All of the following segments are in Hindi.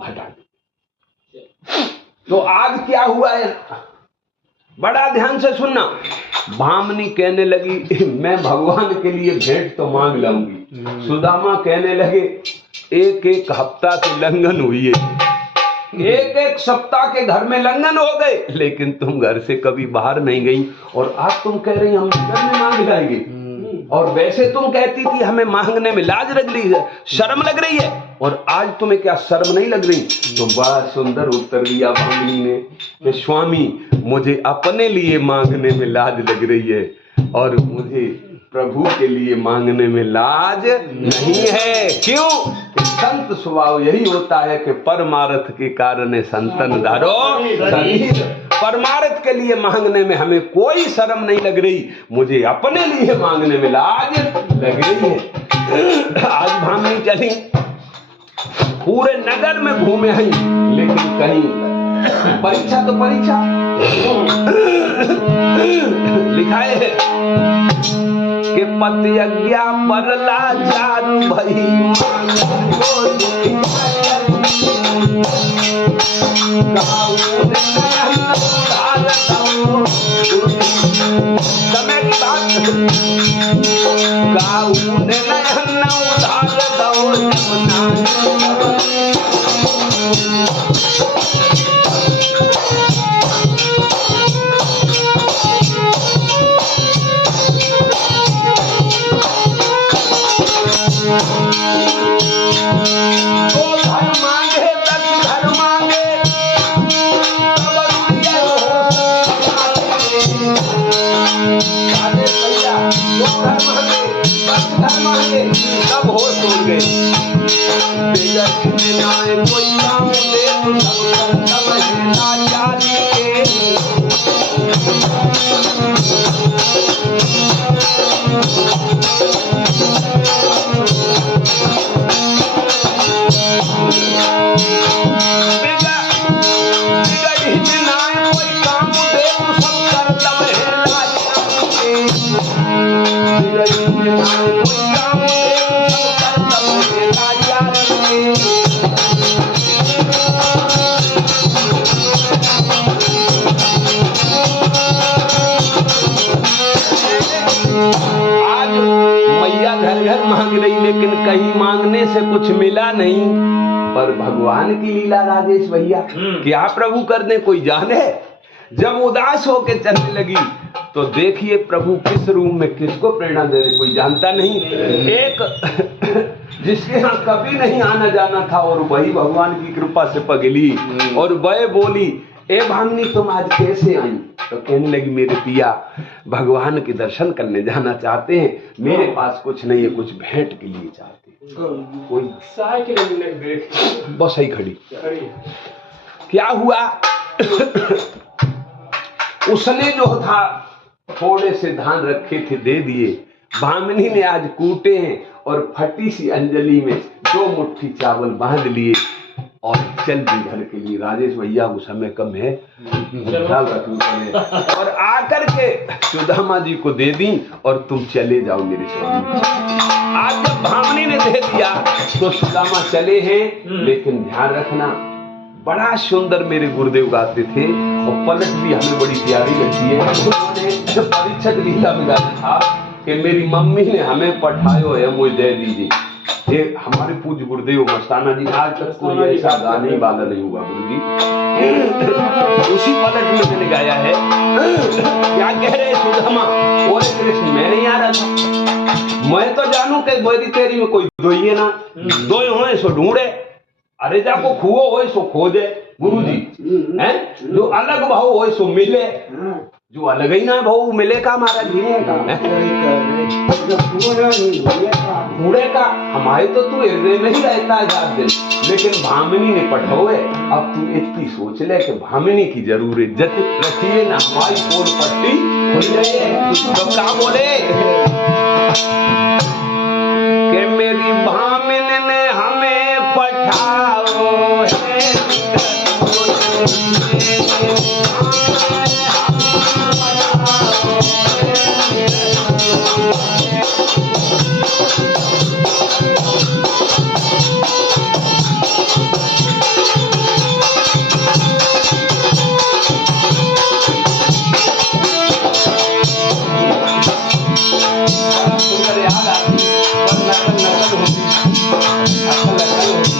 हटा दी। तो आज क्या हुआ है, बड़ा ध्यान से सुनना। भामनी कहने लगी मैं भगवान के लिए भेंट तो मांग लाऊंगी। सुदामा कहने लगे एक एक हफ्ता की लंघन हुई है, एक एक सप्ताह के घर में लंघन हो गए, लेकिन तुम घर से कभी बाहर नहीं गई और आज तुम कह रही हम घर में मांग लाएंगे। और वैसे तुम कहती थी हमें मांगने में लाज लग रही है, शर्म लग रही है, और आज तुम्हें क्या शर्म नहीं लग रही? तो बड़ा सुंदर उत्तर दिया भामिनी ने कि स्वामी मुझे अपने लिए मांगने में लाज लग रही है और मुझे प्रभु के लिए मांगने में लाज नहीं है। क्यों? संत स्वभाव यही होता है कि परमार्थ के कारण संतन धारो शरीर। परमार्थ के लिए मांगने में हमें कोई शर्म नहीं लग रही, मुझे अपने लिए मांगने में लाज लग रही है। आज भामिनी चली, पूरे नगर में घूमे हैं, लेकिन कहीं परीक्षा तो परीक्षा लिखाए है कि पति आज्ञा पर लाचारू भई समय की बात सब होश उड़ गए। कोई काम दे तो सब लाचारी मांग रही, लेकिन कहीं मांगने से कुछ मिला नहीं। पर भगवान की लीला राजेश भैया, क्या प्रभु करने कोई जाने। जब उदास होके चलने लगी तो देखिए प्रभु किस रूप में किसको प्रेरणा दे रहे कोई जानता नहीं। एक जिसके यहाँ कभी नहीं आना जाना था और वही भगवान की कृपा से पगली, और वह बोली ए भामिनी तुम आज कैसे आई? तो कहने लगी मेरे पिया भगवान के दर्शन करने जाना चाहते हैं, मेरे पास कुछ नहीं है, कुछ भेंट के लिए चाहते हैं। कोई साइकिल बस ही खड़ी। क्या हुआ? उसने जो था थोड़े से धान रखे थे दे दिए, भामिनी ने आज कूटे हैं और फटी सी अंजलि में 2 मुट्ठी चावल बांध लिए और चल दी घर के लिए। राजेश भैया उस समय कम है, ख्याल रखना पड़े। और आकर के सुदामा जी को दे दी और तुम चले जाओ मेरे स्वामी। आज जब भामिनी ने दे दिया तो सुदामा चले हैं, लेकिन ध्यान रखना बड़ा सुंदर मेरे गुरुदेव गाते थे और पलट भी हमें बड़ी प्यारी लगती है। उन्होंने परीक्षक लीला में गाया था कि मेरी मम्मी ने हमें पठायो है मुझे दे दीजिए। ये हमारे पूज्य गुरुदेव मस्ताना जी, आज तक कोई ऐसा गाने वाला नहीं हुआ गुरु जी। उसी पलट में मैंने गाया है। क्या कह रहे सुदामा? ओरे कृष्ण मैं नहीं आ रहा था, मैं तो जानू कि मेरी तेरी में कोई दोइए ना, दो हो सो ढूंढे, अरे जाको खुओ हो सो खोजे गुरु जी हैं, जो अलग भाव हो सो मिले, जो अलग ही ना भाव मिले का महाराज जी कूड़े का हमारे तो तू हृदय में ही रहता है 7 दिन, लेकिन भामिनी ने पठोए। अब तू इतनी सोच ले कि भामिनी की जरूर इज्जत रखिए ना, हमारी पोल पट्टी खुल गई। तो क्या बोले कि मेरी भामिनी ने हमें पठाओ है,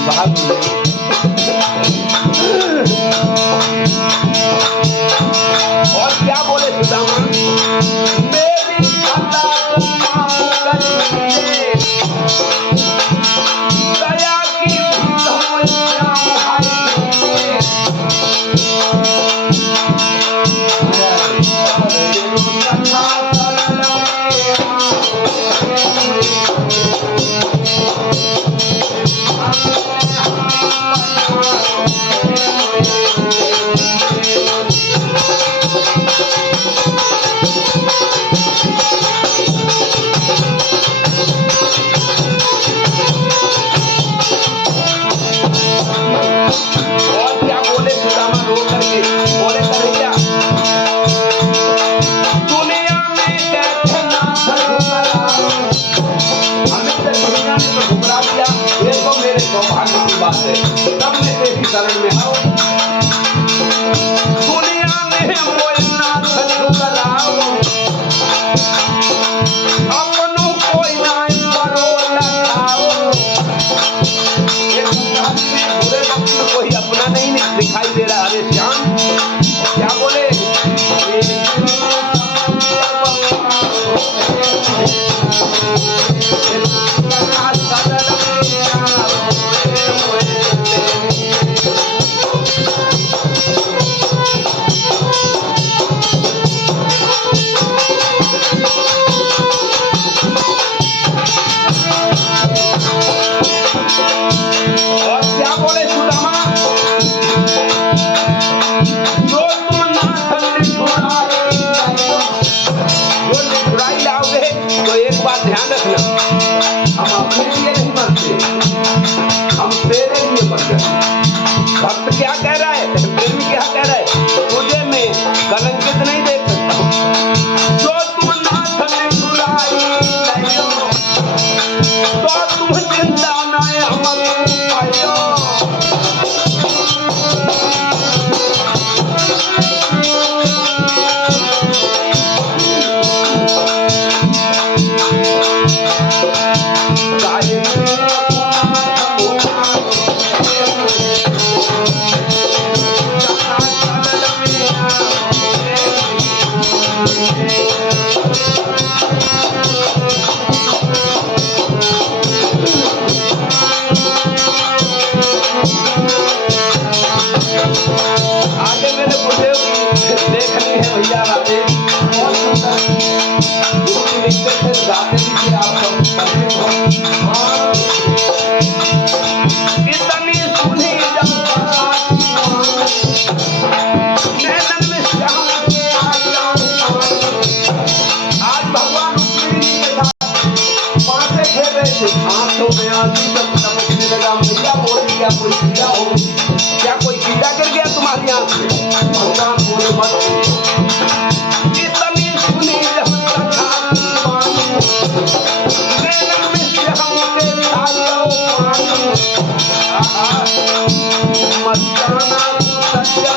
भाग और क्या बोले सुदामा, मेरी खता को माफ करिए, दया की समस्या मुहाई, शरण में आओ, दुनिया में कोई ना कराओ, अपनों कोई ना परो लगाओ। बुरे वक्त में कोई अपना नहीं दिखाई दे रहा। अरे श्याम क्या बोले, भक्त क्या कह रहा है, प्रेमी क्या कह रहा है, तुझे मैं कलंकित नहीं देख सकता। जो तुम नाथ ने छुड़ाई तो तुम चिंता न अमर पायो। क्या कोई कीड़ा गिर गया तुम्हारी आंख में? भगवान बोले मत, इतनी सुनी जब कथा नैनन में से हमके छायो मस्ताना सत्य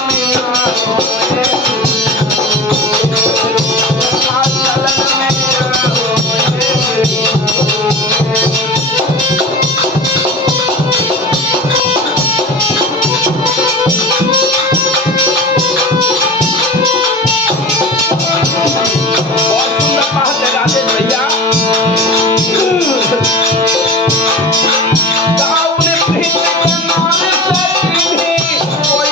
कोई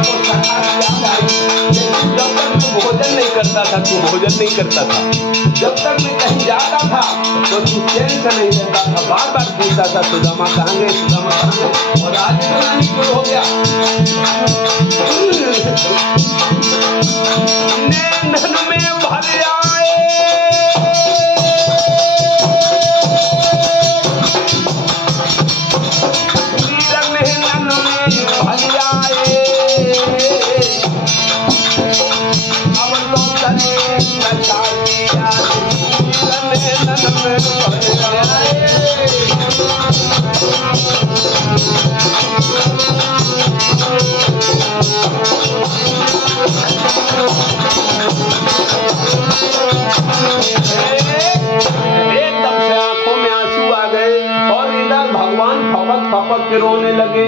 को सखा की याद आई। लेकिन जब तक मैं भोजन नहीं करता था तू भोजन नहीं करता था, जब तक मैं कहीं जाता था तो तू चैन से नहीं रहता था, बार बार पूछता था सुदामा कहाँ गए, सुदामा कहाँ गए। और आज इतना नहीं शुरू हो गया, नैनन में भर आए फपक के रोने लगे।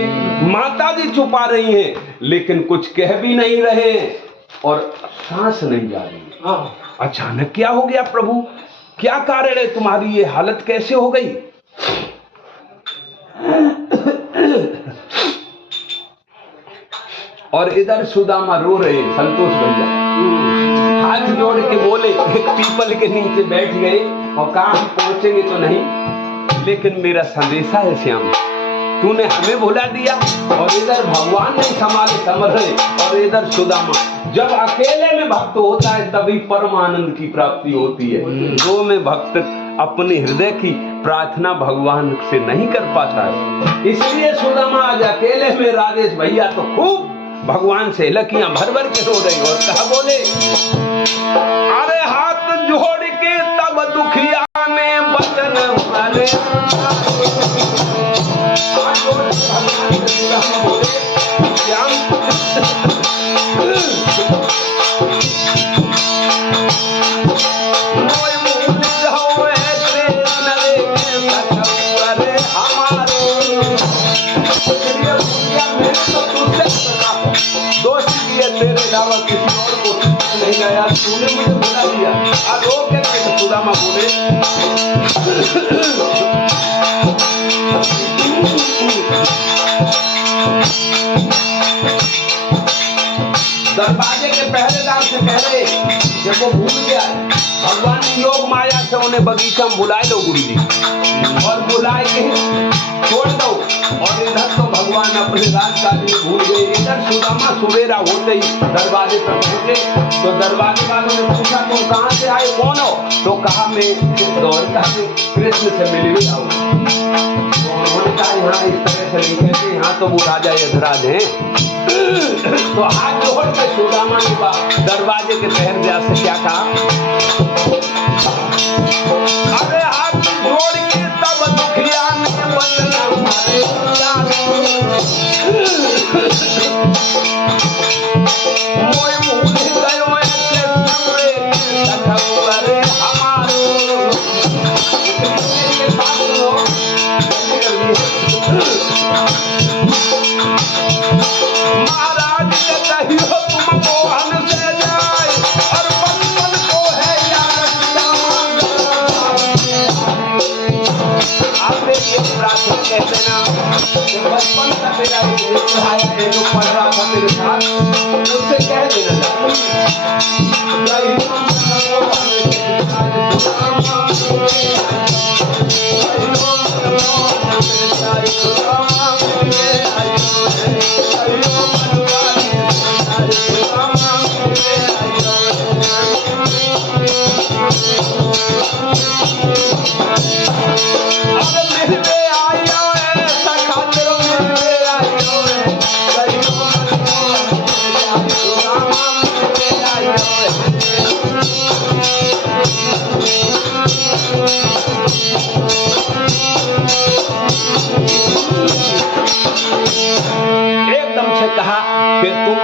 माता जी छुपा रही हैं लेकिन कुछ कह भी नहीं रहे और सांस नहीं जा रही। अचानक क्या हो गया प्रभु, क्या कारण है तुम्हारी ये हालत कैसे हो गई? और इधर सुदामा रो रहे, संतोष भैया हाथ जोड़ के बोले, एक पीपल के नीचे बैठ गए और कहा हम पहुंचेंगे तो नहीं, लेकिन मेरा संदेशा है श्याम, तूने हमें भुला दिया। और इधर भगवान नहीं संभाले समझ रहे, और इधर सुदामा। जब अकेले में भक्त होता है तभी परम आनंद की प्राप्ति होती है। जो में भक्त अपने हृदय की प्रार्थना भगवान से नहीं कर पाता है, इसलिए सुदामा आज अकेले में राजेश भैया तो खूब भगवान से लकियां भर भर के रो रहे और कहा बोले, अरे हाथ जोड़ के तब दुखिया ने बचन मारे, तेरे अलावा किसी और को नहीं गया, तूने मुझे भुला दिया। आज रो के सुदामा बोले, दरवाजे के पहरेदार से कह रहे जब वो भूल गया, भगवान योग माया से उन्हें बगीचा में बुलाए लो गुरु जी, और बुलाए के छोड़ दो। और इधर तो भगवान अपने राजकाज में भूल गए। इधर सुदामा सवेरा होते ही दरवाजे पर पहुंचे तो दरवाजे वालों ने पूछा तुम कहाँ से आए, कौन हो? तो कहा मैं द्वारका से कृष्ण से मिल गया हूँ। तो उन्होंने कहा यहाँ इस तरह से नहीं कहते, यहाँ तो वो राजा यधराज हैं। तो हाथ जोड़ के सुदामा ने दरवाजे के पहरेदार से क्या कहा, अरे हाथ जोड़ के तब दुखिया ने बचना मारे, मोय भूल गयो ऐसे समरे करे हमारे के साथ लो। महाराज के कहियो तुम मोहन से जाए और बचपन को है यार, आपने ये प्रार्थना कहते ना बचपन का मेरा भाई जो पढ़ रहा था मेरे साथ, उससे कह देना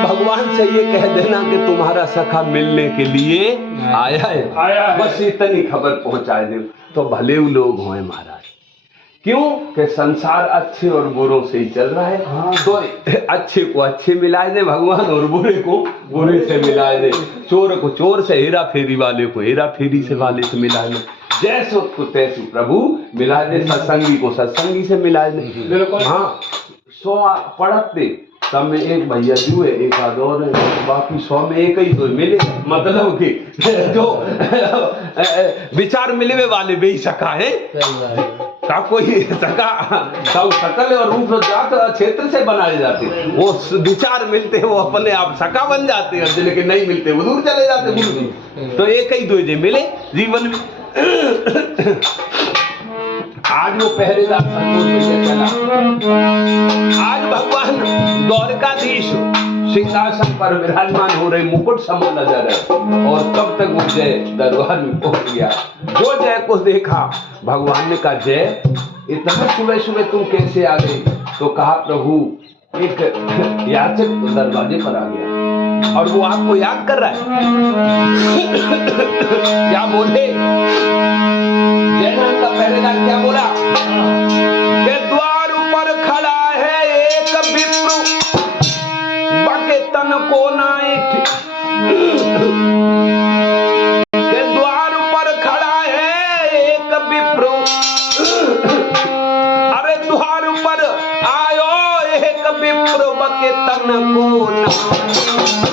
भगवान से ये कह देना कि तुम्हारा सखा मिलने के लिए आया है, बस इतनी खबर पहुंचा दे तो भले लोग हों महाराज। क्यों कि संसार अच्छे और बुरों से ही चल रहा है। तो अच्छे को अच्छे मिलाए दे भगवान और बुरे को बुरे से मिलाए दे, चोर को चोर से, हेरा फेरी वाले को हेरा फेरी से वाले से मिलाए दे, जैसे को तैसे प्रभु मिला दे, सत्संगी को सत्संगी से मिला दे। हाँ, सो पढ़ते सब में एक भैया जी है, एक आध और है, बाकी 100 में एक ही तो मिले। मतलब कि जो विचार मिले वाले भी सका है का कोई सका सब सकल और रूप जात क्षेत्र से बनाए जाते, वो विचार मिलते हैं वो अपने आप सका बन जाते हैं, लेकिन नहीं मिलते वो दूर चले जाते। तो एक ही दो मिले जीवन में। आज वो पहरेदार चला, आज भगवान द्वारकाधीश सिंहासन पर विराजमान हो रहे, मुकुट समा नजर है, और कब तक वो जय दरबार में पहुंच गया। जो जय को देखा भगवान ने कहा जय इतना सुबह सुबह तुम कैसे आ गए? तो कहा प्रभु एक याचक दरवाजे पर आ गया और वो आपको याद कर रहा है। क्या बोले जयनाथ का पहरेदार? क्या बोला कि द्वार पर खड़ा है एक विप्र बके तन को नाइट, के द्वार पर खड़ा है एक विप्र, अरे द्वार पर आयो एक विप्र बके तन को नाइट।